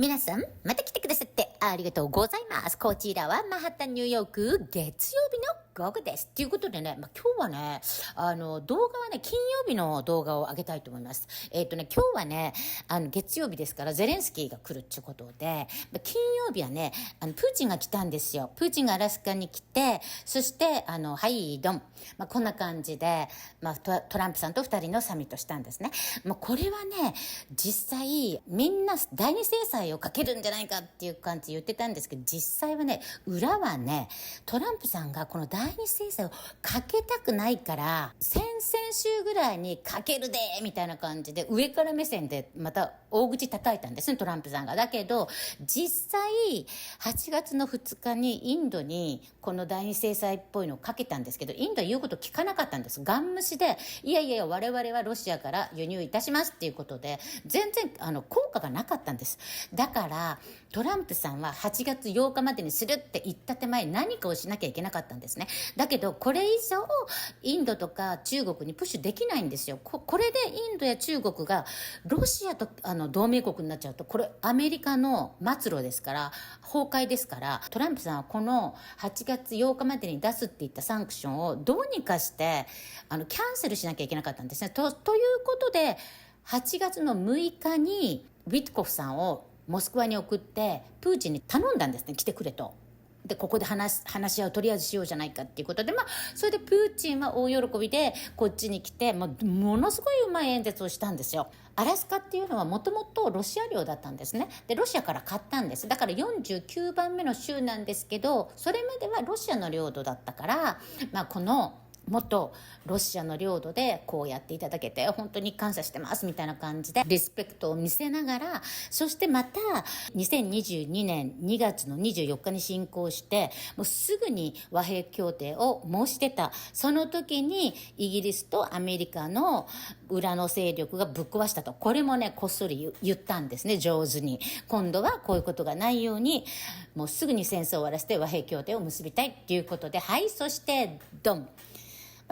皆さん、また来てくださってありがとうございます。こちらはマンハッタンニューヨーク月曜日の午後です。ということでね、今日はね、動画はね、金曜日の動画を上げたいと思います。今日はね、月曜日ですからゼレンスキーが来るってことで、金曜日はね、プーチンが来たんですよ。プーチンがアラスカに来て、そして、はい、ドン。こんな感じで、トランプさんと2人のサミットしたんですね。これはね、実際、みんな第二制裁をかけるんじゃないかっていう感じで言ってたんですけど、実際はね、裏はね、トランプさんがこの第二制裁をかけたくないから、先々週ぐらいにかけるでみたいな感じで、上から目線でまた大口叩いたんですね、トランプさんが。だけど、実際、8月の2日にインドにこの第二制裁っぽいのをかけたんですけど、インドは言うこと聞かなかったんです。ガン無視で、いやいや我々はロシアから輸入いたしますっていうことで、全然効果がなかったんです。だからトランプさんは8月8日までにするって言った手前、何かをしなきゃいけなかったんですね。だけどこれ以上インドとか中国にプッシュできないんですよ。これでインドや中国がロシアと同盟国になっちゃうと、これアメリカの末路ですから、崩壊ですから、トランプさんはこの8月8日までに出すって言ったサンクションをどうにかしてキャンセルしなきゃいけなかったんですね。ということで8月の6日にウィットコフさんをモスクワに送ってプーチンに頼んだんですね、来てくれと。でここで話し合う、とりあえずしようじゃないかっていうことで、それでプーチンは大喜びでこっちに来て、ものすごいうまい演説をしたんですよ。アラスカっていうのはもともとロシア領だったんですね。でロシアから買ったんです。だから49番目の州なんですけど、それまではロシアの領土だったから、この元ロシアの領土でこうやっていただけて本当に感謝してますみたいな感じでリスペクトを見せながら、そしてまた2022年2月の24日に侵攻して、もうすぐに和平協定を申し出た。その時にイギリスとアメリカの裏の勢力がぶっ壊したと。これもね、こっそり言ったんですね、上手に。今度はこういうことがないように、もうすぐに戦争を終わらせて和平協定を結びたいっていうことで、はい、そしてドン。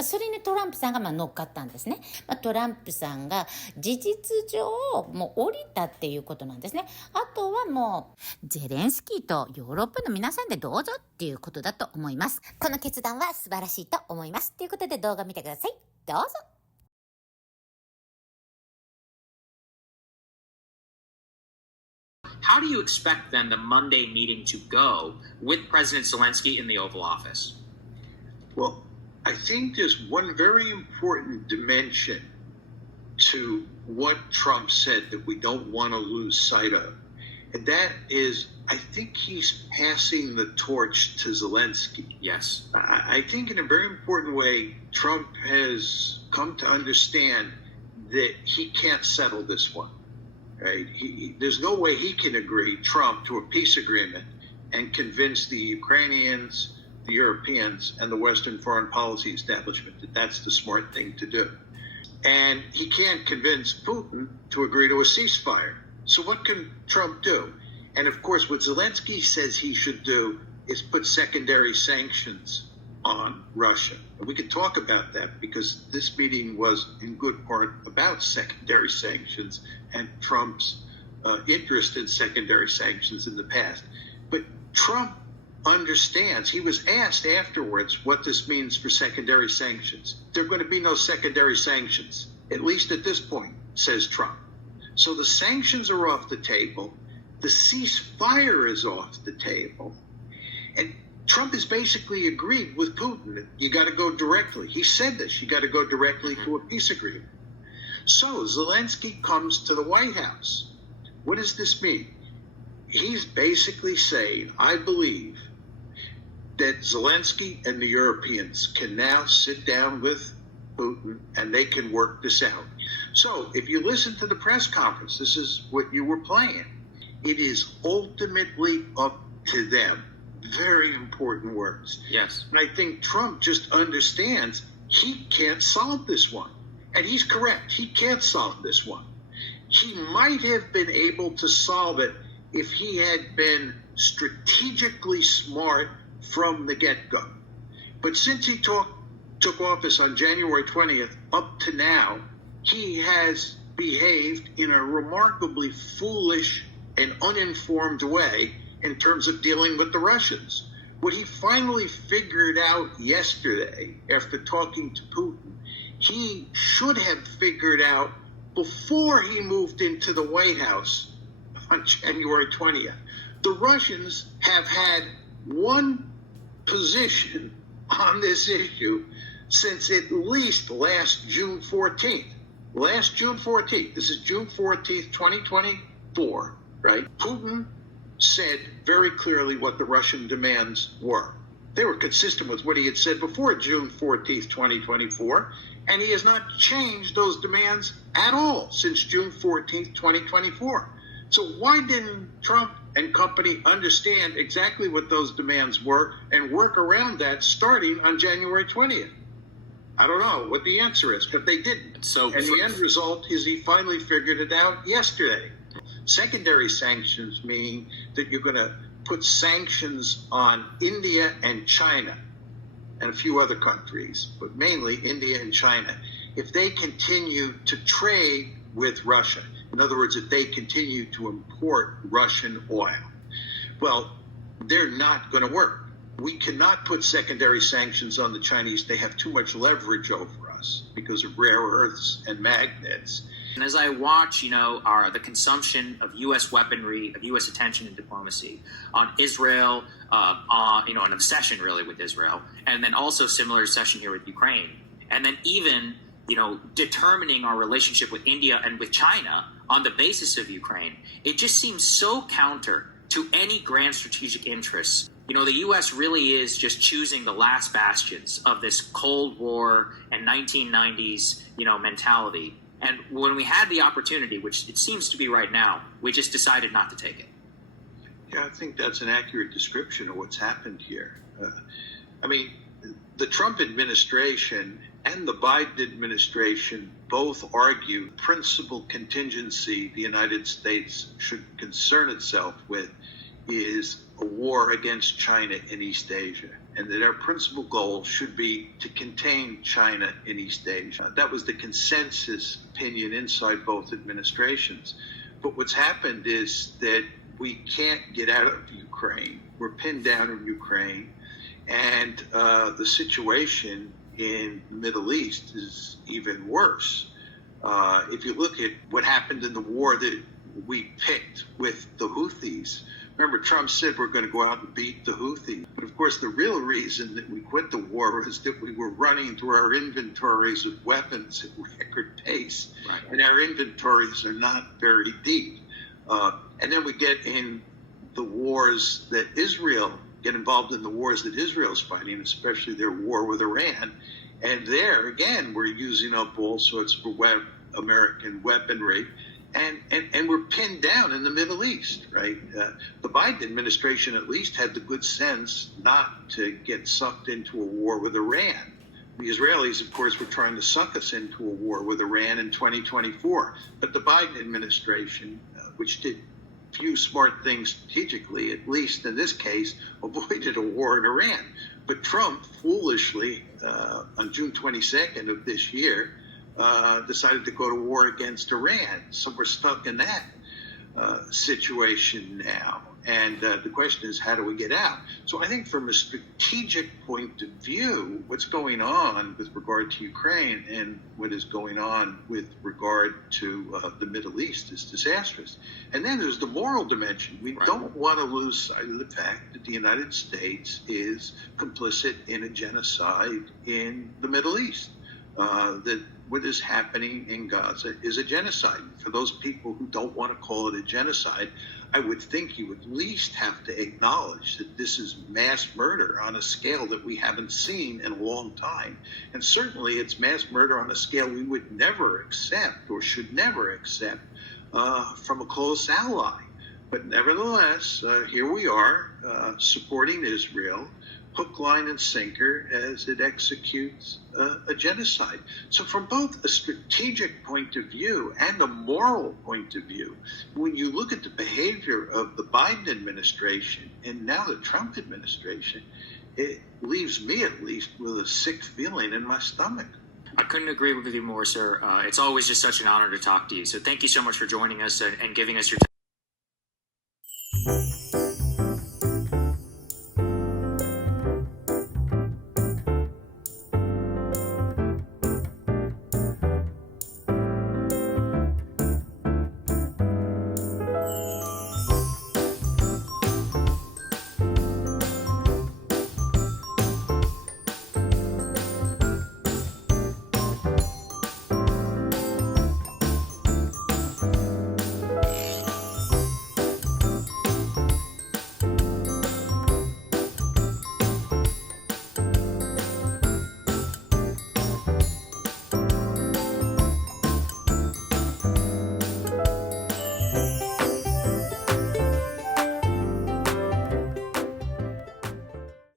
それにトランプさんが乗っかったんですね。トランプさんが事実上もう降りたっていうことなんですね。あとはもうゼレンスキーとヨーロッパの皆さんでどうぞっていうことだと思います。この決断は素晴らしいと思います。ということで動画見てください。どうぞ。How do you expect then the Monday meeting to go with President Zelensky in the Oval Office? Well, I think there's one very important dimension to what Trump said that we don't want to lose sight of. And that is, I think he's passing the torch to Zelensky. Yes. I think in a very important way, Trump has come to understand that he can't settle this one. Right? There's no way he can agree, Trump, to a peace agreement and convince the Ukrainians, the Europeans, and the Western foreign policy establishment that that's the smart thing to do. And he can't convince Putin to agree to a ceasefire. So what can Trump do? And of course, what Zelensky says he should do is put secondary sanctions on Russia. And we could talk about that because this meeting was in good part about secondary sanctions and Trump's interest in secondary sanctions in the past. But Trump understands. He was asked afterwards what this means for secondary sanctions. There are going to be no secondary sanctions, at least at this point, says Trump. So the sanctions are off the table. The ceasefire is off the table. And Trump has basically agreed with Putin. You got to go directly. He said this. You got to go directly to a peace agreement. So Zelensky comes to the White House. What does this mean? He's basically saying, I believe that Zelensky and the Europeans can now sit down with Putin and they can work this out. So if you listen to the press conference, this is what you were playing. It is ultimately up to them. Very important words. Yes. And I think Trump just understands he can't solve this one. And he's correct. He can't solve this one. He might have been able to solve it if he had been strategically smart from the get-go. But since he took office on January 20th up to now, he has behaved in a remarkably foolish an uninformed way in terms of dealing with the Russians. What he finally figured out yesterday, after talking to Putin, he should have figured out before he moved into the White House on January 20th. The Russians have had one position on this issue since at least last June 14th. Last June 14th. This is June 14th, 2024, right? Putin said very clearly what the Russian demands were. They were consistent with what he had said before June 14th, 2024, and he has not changed those demands at all since June 14th, 2024. So why didn't Trump and company understand exactly what those demands were and work around that starting on January 20th? I don't know what the answer is, but they didn't. And the end result is he finally figured it out yesterday. Secondary sanctions mean that you're going to put sanctions on India and China and a few other countries, but mainly India and China, if they continue to trade with Russia. In other words, if they continue to import Russian oil. Well, they're not going to work. We cannot put secondary sanctions on the Chinese. They have too much leverage over us because of rare earths and magnets. And as I watch, the consumption of U.S. weaponry, of U.S. attention and diplomacy on Israel, an obsession really with Israel, and then also similar obsession here with Ukraine, and then even, determining our relationship with India and with China on the basis of Ukraine, it just seems so counter to any grand strategic interests. The U.S. really is just choosing the last bastions of this Cold War and 1990s, mentality. And when we had the opportunity, which it seems to be right now, we just decided not to take it. Yeah, I think that's an accurate description of what's happened here. The Trump administration and the Biden administration both argue principal contingency the United States should concern itself with is a war against China in East Asia, and that our principal goal should be to contain China in East Asia. That was the consensus opinion inside both administrations. But what's happened is that we can't get out of Ukraine. We're pinned down in Ukraine, and the situation in the Middle East is even worse. If you look at what happened in the war that we picked with the Houthis, remember, Trump said we're going to go out and beat the Houthis. But of course, the real reason that we quit the war was that we were running through our inventories of weapons at record pace. Right. And our inventories are not very deep. And then we get in the wars that get involved in the wars that Israel's fighting, especially their war with Iran. And there, again, we're using up all sorts of American weaponry. And we're pinned down in the Middle East, right? The Biden administration at least had the good sense not to get sucked into a war with Iran. The Israelis, of course, were trying to suck us into a war with Iran in 2024. But the Biden administration, which did few smart things strategically, at least in this case, avoided a war in Iran. But Trump foolishly, on June 22nd of this year, decided to go to war against Iran. So we're stuck in that situation now. And the question is, how do we get out? So I think from a strategic point of view, what's going on with regard to Ukraine and what is going on with regard to the Middle East is disastrous. And then there's the moral dimension. We don't want to lose sight of the fact that the United States is complicit in a genocide in the Middle East. That what is happening in Gaza is a genocide. For those people who don't want to call it a genocide, I would think you at least have to acknowledge that this is mass murder on a scale that we haven't seen in a long time. And certainly it's mass murder on a scale we would never accept or should never accept from a close ally. But nevertheless, here we are supporting Israel, hook, line, and sinker as it executes a genocide. So from both a strategic point of view and a moral point of view, when you look at the behavior of the Biden administration and now the Trump administration, it leaves me at least with a sick feeling in my stomach. I couldn't agree with you more, sir. It's always just such an honor to talk to you. So thank you so much for joining us and giving us your time. す。